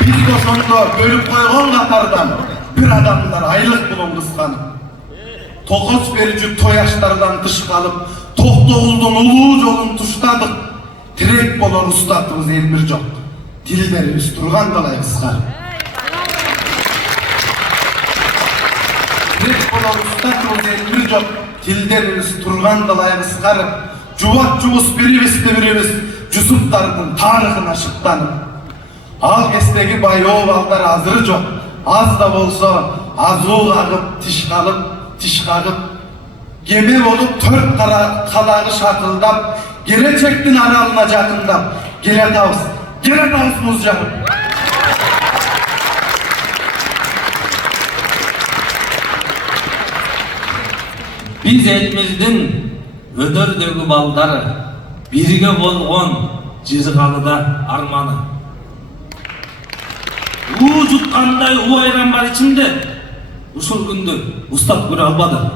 Biz de sonunda bölüp koygan katardan bir adamlar aylık bulun kıskanıp. Tokoz verici toyaşlardan dış kalıp, Tohtoğuldun ulu yolun tuşladık. Tirek bolor ustatımız elmir yok. Dilleri üstürgan dalay kıskarıp. Tirek bolor ustatımız elmir yok. Dilleri üstürgan dalay kıskarıp. Cuvat cuvus birimiz, Cüsuplarının tarihine şıklanıp. Al kesteki bayo balдар hazırı çok. Az da bolsa azuğ ağıp, tiş kalıp. Gemi olup tört kalağı şakıldap. Gelecektin aralına yakındap. Gele tavus muz yapıp. Biz elimizdin ödördögü baldarı, birge bolgon Jizgalıda armanı. U jutkanday u ayran var içimde. Uşul gündü ustat göre almadı.